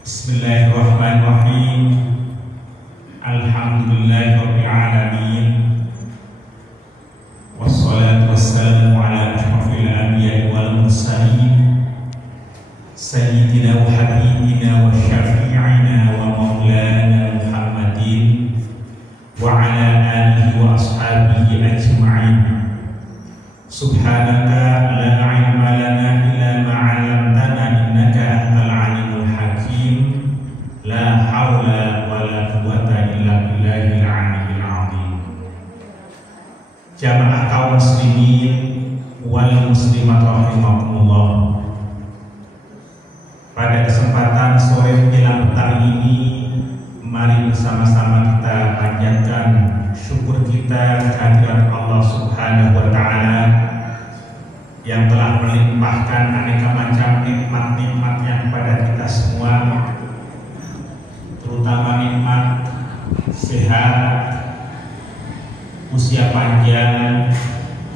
Bismillahirrahmanirrahim. Alhamdulillahirabbil alamin. Wassalatu wassalamu ala asyrofil anbiya'i wal mursalin sayyidina wa habibina wa syafi'ina wa maulana Muhammadin wa ala alihi wa ashabihi ajma'in. Subhanaka la ilma lana illa ma 'allamtana innaka antal alimul hakim. La haula wala quwwata illa billahil aliyyil azim. Jamaah kaum muslimin wal muslimat rahimakumullah. Pada kesempatan sore menjelang petang ini, mari bersama-sama kita panjatkan syukur kita kehadirat Allah Subhanahu wa taala yang telah melimpahkan aneka macam nikmat-nikmatnya kepada kita semua, terutama nikmat sehat, usia panjang,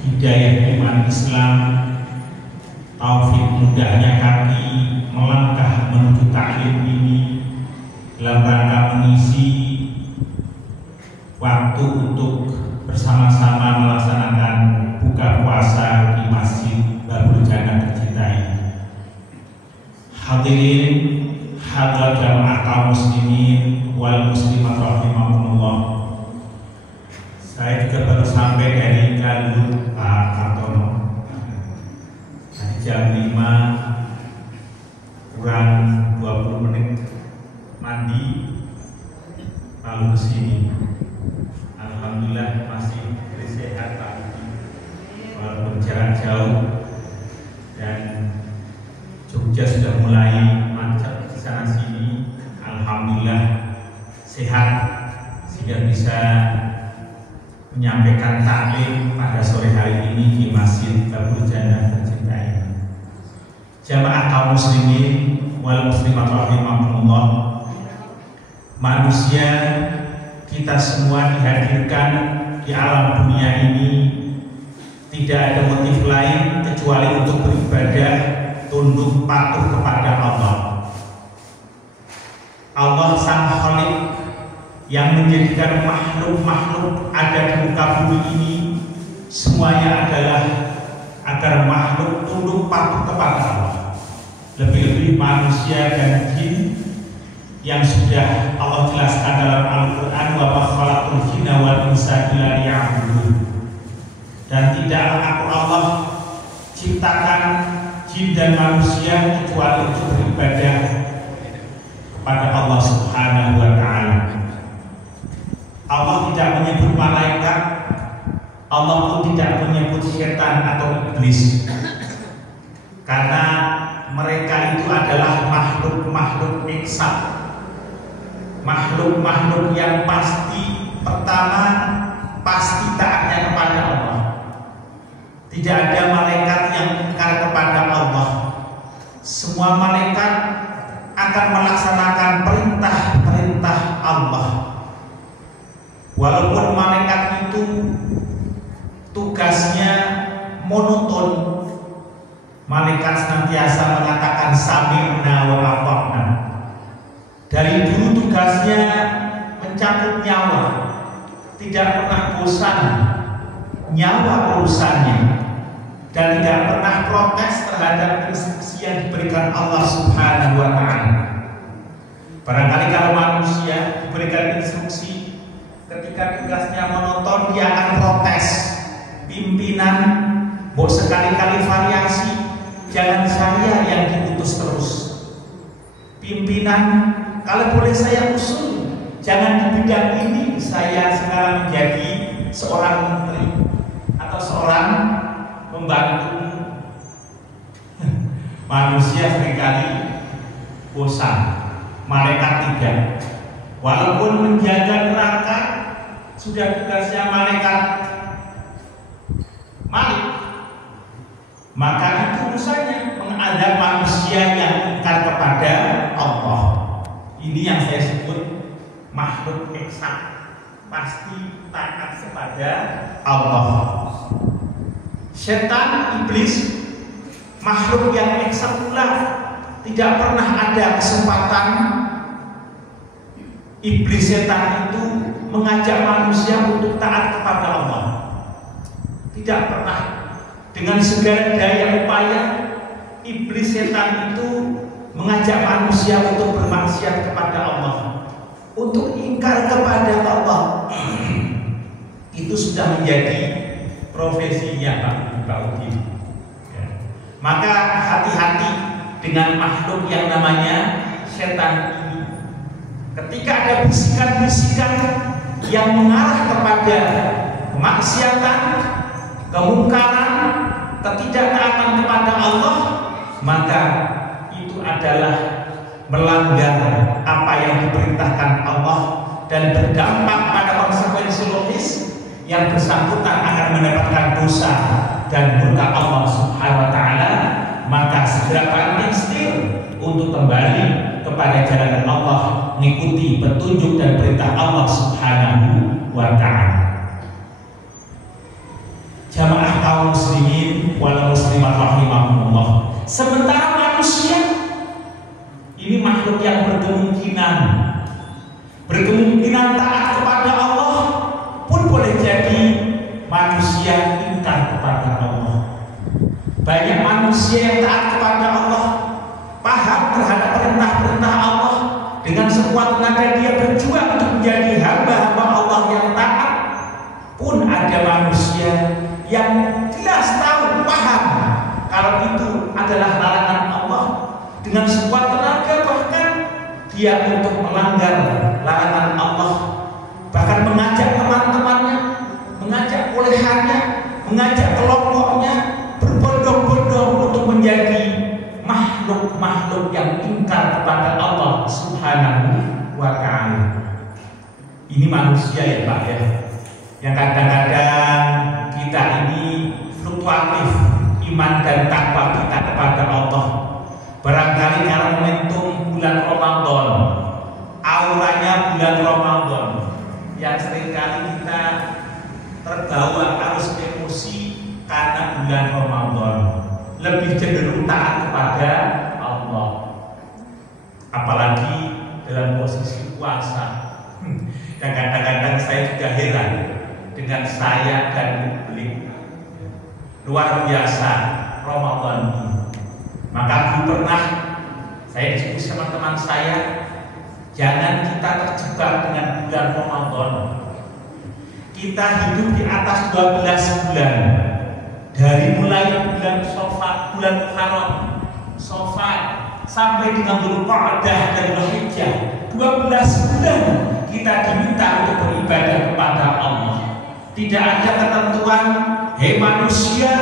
hidayah iman Islam, taufik mudahnya kaki melangkah menuju taklim ini dalam rangka mengisi waktu untuk bersama-sama melaksanakan buka puasa di Masjid Babul Jannah tercinta ini. Hadirin hadirat jamaah kaum muslimin wal muslimat rahimakumullah. Saya juga baru sampai dari Galuh Pak Kartono. Tadi jam 5 kurang 20 menit mandi lalu ke sini. Alhamdulillah masih sehat Pak, walaupun jarak jauh dan Jogja sudah mulai macet di sana sini. Alhamdulillah sehat sehingga bisa menyampaikan taklim pada sore hari ini di Masjid Babul Jannah tercinta ini. Jamaah kaum muslimin wal muslimat rahimakumullah. Manusia kita semua dihadirkan di alam dunia ini tidak ada motif lain kecuali untuk beribadah, tunduk patuh kepada Allah. Allah Sang Khalik yang menjadikan makhluk-makhluk ada di muka bumi ini semuanya adalah agar makhluk tunduk patuh kepada Allah. Lebih-lebih manusia dan jin yang sudah Allah jelaskan dalam Al-Quran, wa ma khalaqtul jinna wal insa illa liya'budun. Dan tidaklah aku Allah ciptakan jin dan manusia kecuali untuk beribadah kepada Allah Subhanahu wa ta'ala. Allah tidak menyebut malaikat, Allah pun tidak menyebut setan atau iblis, karena mereka itu adalah makhluk-makhluk eksak, makhluk-makhluk yang pasti pertama pasti taatnya kepada Allah. Tidak ada malaikat yang ingkar kepada Allah. Semua malaikat akan melaksanakan perintah-perintah Allah. Walaupun malaikat itu tugasnya monoton, malaikat senantiasa mengatakan sami'na wa ata'na. Dari dulu tugasnya mencabut nyawa, tidak pernah bosan nyawa urusannya, dan tidak pernah protes terhadap instruksi yang diberikan Allah Subhanahu wa ta'ala. Barangkali kalau manusia diberikan instruksi ketika tugasnya monoton, dia akan protes. Pimpinan, mau sekali-kali variasi, jangan saya yang diutus terus. Pimpinan, kalau boleh saya usul, jangan di bidang ini saya sekarang menjadi seorang menteri atau seorang pembantu. Manusia seringkali bosan, malaikat tidak. Walaupun menjaga neraka sudah tugasnya malaikat Malik, maka itu urusannya mengadab manusia yang ingkar kepada Allah. Ini yang saya sebut makhluk eksak, pasti taat kepada Allah. Setan, iblis, makhluk yang eksak pula, tidak pernah ada kesempatan iblis setan itu mengajak manusia untuk taat kepada Allah. Tidak pernah. Dengan segala daya upaya, iblis setan itu mengajak manusia untuk bermaksiat kepada Allah, untuk ingkar kepada Allah. Itu sudah menjadi profesinya Pak Udin. Ya. Maka hati-hati dengan makhluk yang namanya setan ini. Ketika ada bisikan-bisikan yang mengarah kepada kemaksiatan, kemungkaran, ketidaktaatan kepada Allah, maka itu adalah melanggar apa yang diperintahkan Allah dan berdampak pada konsekuensi logis yang bersangkutan akan mendapatkan dosa dan murka Allah Subhanahu wa taala. Maka segera banting setir untuk kembali kepada jalan Allah, mengikuti petunjuk dan perintah Allah Subhanahu wa taala. Jamaah kaum muslimin wal muslimat rahimahumullah. Sementara manusia ini makhluk yang berkemungkinan taat kepada Allah, pun boleh jadi manusia ingkar kepada Allah. Banyak manusia yang taat kepada Allah, paham terhadap perintah-perintah Allah, dengan sekuat tenaga dia berjuang untuk menjadi hamba-hamba Allah yang taat. Pun ada manusia yang jelas tahu, paham kalau itu adalah larangan Allah, dengan sekuat tenaga bahkan dia untuk melanggar larangan Allah, bahkan mengajak teman-temannya, mengajak kolehannya, mengajak kelompoknya berbondong-bondong untuk menjadi makhluk-makhluk yang ingkar kepada Allah Subhanahu wa ta'ala. Ini manusia ya Pak ya, yang kadang-kadang kita ini fluktuatif iman dan takwa kita kepada Allah. Barangkali karena momentum bulan Ramadan, auranya bulan Ramadan, yang seringkali kita terbawa arus emosi karena bulan Ramadan, lebih cenderung taat kepada Allah. Apalagi dalam posisi puasa. Dan kadang-kadang saya juga heran dengan saya dan publik. Luar biasa Ramadan ini. Maka dulu pernah saya diskusi sama teman saya, jangan kita terjebak dengan bulan Ramadan. Kita hidup di atas 12 bulan. Dari mulai bulan Syawal, bulan Muharram, Syawal sampai dengan Dzulqa'dah dan Dzulhijjah, 12 bulan kita diminta untuk beribadah kepada Allah. Tidak ada ketentuan, hei manusia,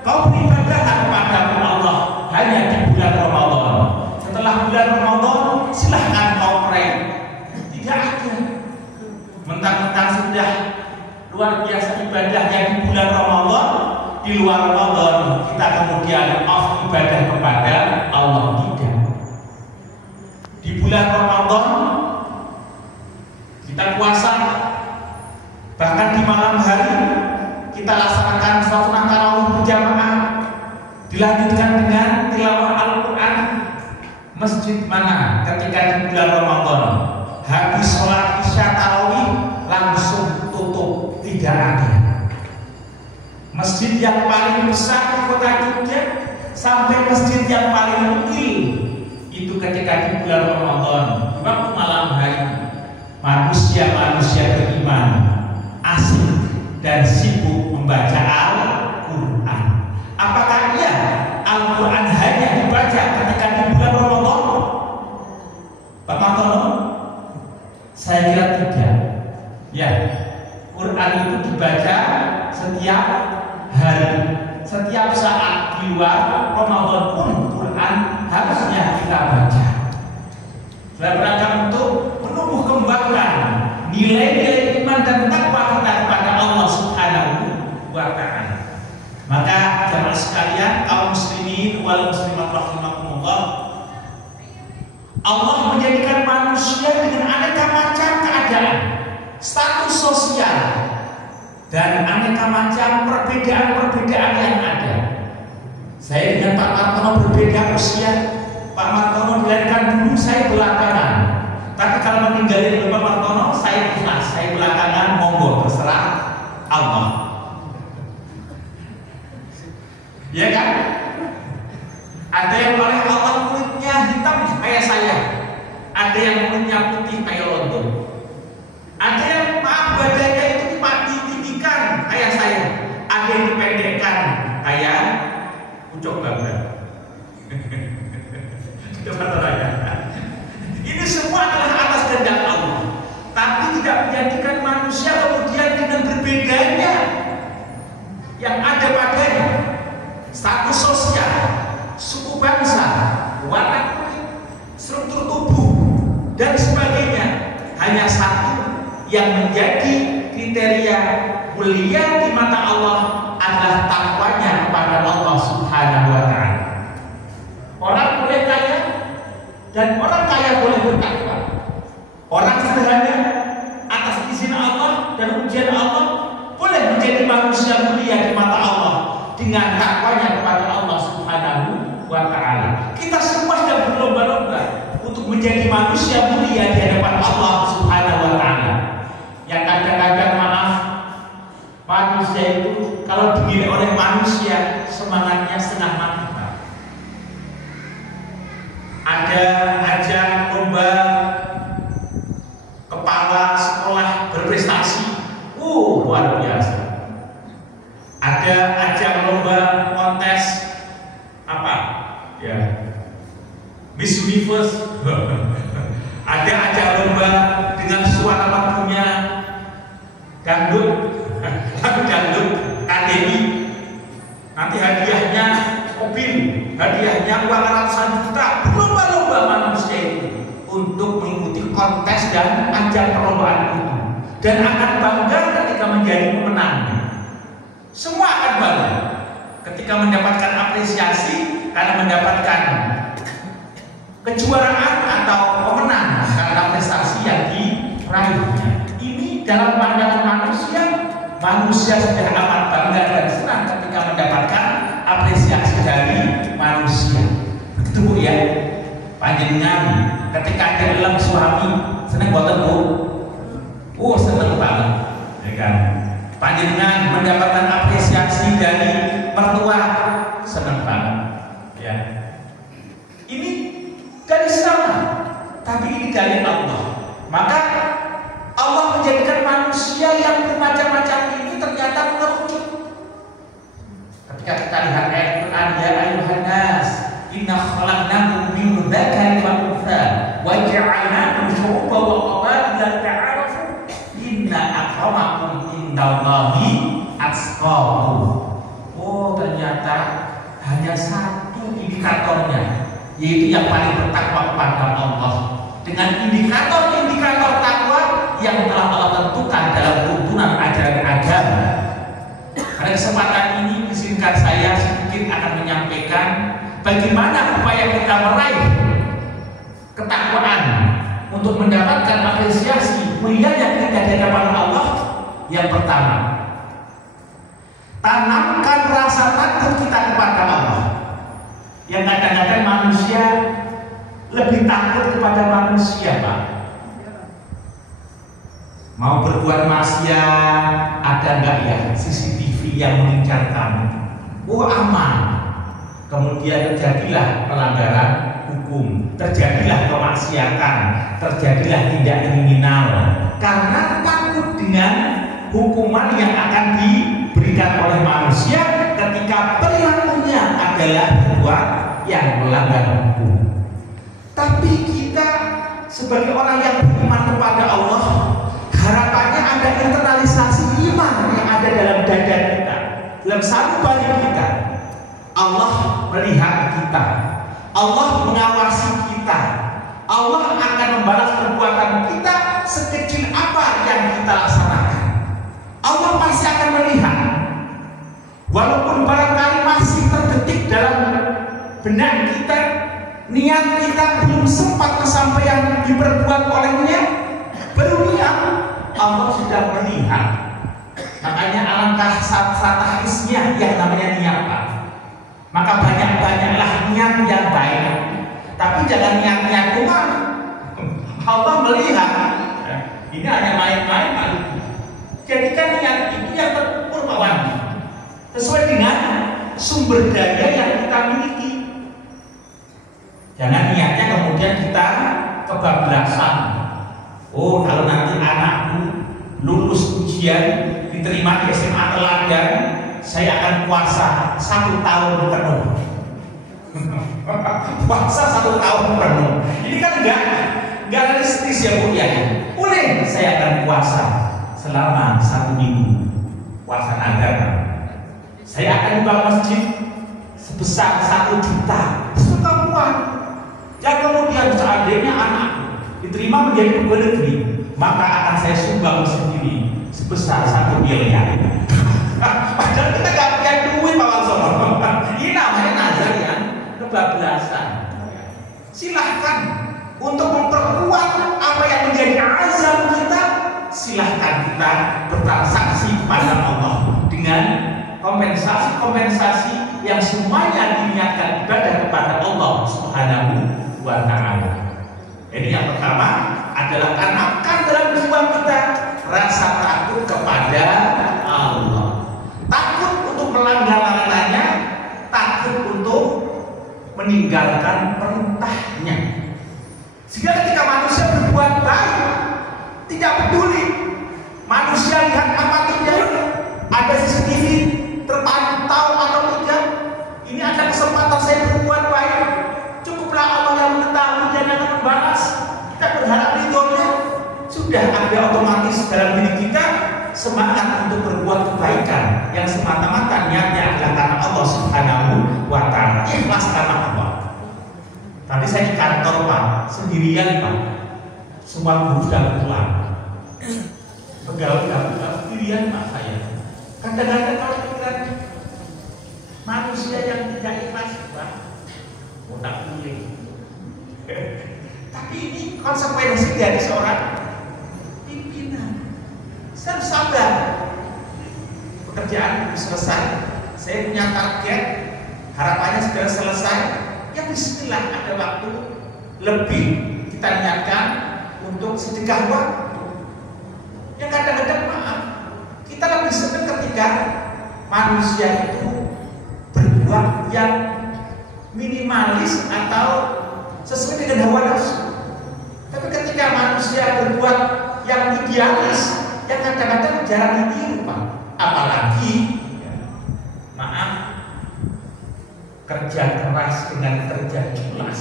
kau beribadah kepada Allah hanya di bulan Ramadan. Setelah bulan Ramadan, silahkan kau pray. Tidak ada. Mentang-mentang sudah luar biasa ibadahnya di bulan Ramadan, di luar Ramadan kita kemudian off ibadah kepada Allah. Tidak. Di bulan Ramadan kita puasa, bahkan di malam hari kita laksanakan sholat tarawih berjamaah, dilanjutkan dengan tilawah Al-Quran. Masjid mana ketika di bulan Ramadan habis sholat isya tarawih langsung tutup, tidak ada. Masjid yang paling besar di kota Jogja sampai masjid yang paling kecil itu ketika di bulan Ramadan, waktu malam hari, manusia-manusia beriman asik dan sibuk membaca Al-Quran. Apakah iya Al-Quran hanya dibaca ketika di bulan Ramadan? Pak Martono? Saya kira tidak. Ya, Quran itu dibaca setiap hari, setiap saat. Di luar Ramadan pun Quran harusnya kita baca dalam rangka untuk menumbuh kembangkan nilai-nilai iman dan takwa kita kepada Allah Subhanahu wa ta'ala. Maka jamaah sekalian, kaum muslimin wal muslimat rahimakumullah, Allah menjadikan manusia dengan aneka macam keadaan, status sosial, dan aneka macam perbedaan-perbedaan yang ada. Saya dengan Pak Martono berbeda usia, Pak Martono dilahirkan dulu, saya belakangan. Tapi kalau meninggalin Pak Martono, saya ikhlas, saya belakangan, monggo terserah Allah. Ya kan? Ada yang oleh Allah kulitnya hitam kayak saya, ada yang kulitnya putih kayak London, ada yang maaf badannya itu ditinggikan kayak saya, ada yang dipendekkan kayak Ucok Babra. Ini semua adalah atas kehendak Allah, tapi tidak menjadikan manusia kemudian dengan berbedanya yang ada padanya, status sosial, suku bangsa, warna kulit, struktur tubuh, dan sebagainya. Hanya satu yang menjadi kriteria mulia di mata Allah adalah takwanya kepada Allah Subhanahu wa Ta'ala. Orang boleh kaya dan orang kaya boleh bertakwa. Orang sederhana atas izin Allah dan ujian Allah boleh menjadi manusia mulia di mata Allah dengan takwanya kepada Allah Subhanahu wa Ta'ala. Kita semua sedang berlomba-lomba untuk menjadi manusia mulia di hadapan Allah Subhanahu wa Ta'ala. Yang kadang-kadang maaf, manusia itu kalau dinilai oleh manusia semangatnya setengah mati. Ada ajang lomba kepala sekolah berprestasi, luar biasa. Ada ajang lomba kontes apa? Ya, Miss Universe. Ada ajang lomba dengan suara lagunya dangdut, lagu dangdut KTI. Nanti hadiahnya mobil, hadiahnya uang ratusan juta. Berlomba-lomba manusia itu untuk mengikuti kontes dan ajang perlombaan itu, dan akan bangga ketika menjadi pemenangnya. Semua akan bangga ketika mendapatkan apresiasi karena mendapatkan kejuaraan atau pemenang karena prestasi yang diraihnya. Ini dalam pandangan manusia, manusia sudah amat bangga dan senang ketika mendapatkan apresiasi dari manusia. Begitu Bu ya. Panjenengan ketika ada dalam suami senang boten Bu? Senang banget, ya kan? Panjenengan mendapatkan apresiasi dari mertua, senang banget, ya. Ini dari sana, tapi ini dari Allah. Maka Allah menjadikan manusia yang bermacam-macam ini ternyata mengerucut. Ketika kita lihat ayat Quran, ya ayuhan nas, inna khalaqnakum min dzakarin wa untha wa ja'alnakum syu'uban wa qabaila ta'arafu inna akramakum indallahi atqakum. Oh, ternyata hanya satu indikatornya, yaitu yang paling bertakwa kepada Allah. Dengan indikator-indikator takwa yang telah Allah tentukan dalam tuntunan ajaran agama. Pada kesempatan ini izinkan saya sedikit akan menyampaikan bagaimana upaya kita meraih ketakwaan untuk mendapatkan apresiasi mulianya kita di hadapan Allah. Yang pertama, tanamkan rasa takut kita kepada Allah. Yang kadang-kadang manusia lebih takut kepada manusia, Pak. Mau berbuat maksiat, ada enggak ya CCTV yang mengincar kamu? Aman. Kemudian terjadilah pelanggaran hukum, terjadilah kemaksiatan, terjadilah tindak kriminal, karena takut dengan hukuman yang akan diberikan oleh manusia ketika perilakunya adalah berbuat yang melanggar hukum. Tapi kita sebagai orang yang beriman kepada Allah, harapannya ada internalisasi iman yang ada dalam dada kita, dalam sanubari kita. Allah melihat kita, Allah mengawasi kita, Allah akan membalas perbuatan kita sekecil apa yang kita laksanakan. Allah pasti akan melihat, walaupun barangkali masih terdetik dalam benak kita, niat kita belum sempat kesampaian diperbuat olehnya, baru niat Allah sudah melihat. Makanya alangkah strategisnya yang namanya niat, Pak. Maka banyak-banyaklah niat yang baik, tapi Tapi jangan niat-niat doang. Allah melihat. Ini hanya main-main kali. Jadikan niat itu yang terukur kawan, sesuai dengan sumber daya yang kita miliki. Jangan niatnya kemudian kita kebablasan. Oh, kalau nanti anakku lulus ujian diterima di SMA teladan, saya akan puasa 1 tahun penuh. Puasa 1 tahun penuh. Ini kan enggak realistis ya Bu ya. Boleh saya akan puasa selama 1 minggu. Puasa nadar. Saya akan buka masjid sebesar 1 juta. Semua. Ya kemudian seandainya anakku diterima menjadi pegawai negeri, maka akan saya sumbang sendiri sebesar 1 miliar. Padahal kita gak punya duit Pak Walsono. Ini namanya nazar yang kebablasan. Silahkan untuk memperkuat apa yang menjadi azam kita. Silahkan kita bertransaksi kepada Allah dengan kompensasi yang semuanya diniatkan ibadah kepada Allah Subhanahu wa Ta'ala. Ini yang pertama adalah tanamkan dalam jiwa kita rasa takut kepada Allah. Takut untuk melanggar larangannya, takut untuk meninggalkan perintahnya. Sehingga ketika manusia berbuat baik, tidak peduli manusia lihat apa tidak, ada CCTV terpantau atau tidak, ini ada kesempatan saya berbuat baik, cukuplah Allah yang mengetahui dan akan membalas. Kita berharap ridhonya, sudah ada otomatis dalam diri kita semangat untuk berbuat kebaikan yang semata-mata niatnya adalah karena Allah Subhanahu wa Ta'ala, ikhlas karena Allah. Tadi saya di kantor Pak, sendirian Pak, semua guru sudah pulang, pegawai sendirian Pak saya. Kadang-kadang kalau pikiran manusia yang tidak ikhlas Pak, otak kulit. Tapi ini konsekuensi dari seorang pimpinan. Saya harus sabar. Pekerjaan selesai, saya punya target, harapannya segera selesai. Ya bismillah, ada waktu lebih kita niatkan untuk sedekah waktu. Ya kadang-kadang maaf, kita lebih senang ketika manusia itu berbuat yang minimalis atau sesuai dengan hawa nafsu. Tapi ketika manusia berbuat yang idealis, yang kadang-kadang jarang ditiru Pak. Apalagi maaf, kerja keras dengan kerja culas,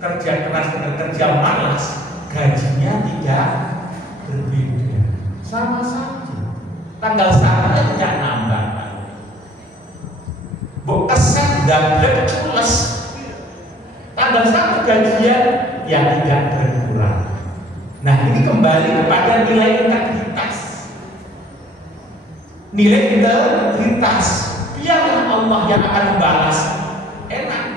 kerja keras dengan kerja malas, gajinya tidak berbeda, sama saja. Tanggal saatnya tidak nambah. Kesan double culas, tanggal 1 gajian yang tidak berkurang. Nah ini kembali kepada nilai integritas. Nilai integritas, biarlah Allah yang akan membalas. Enak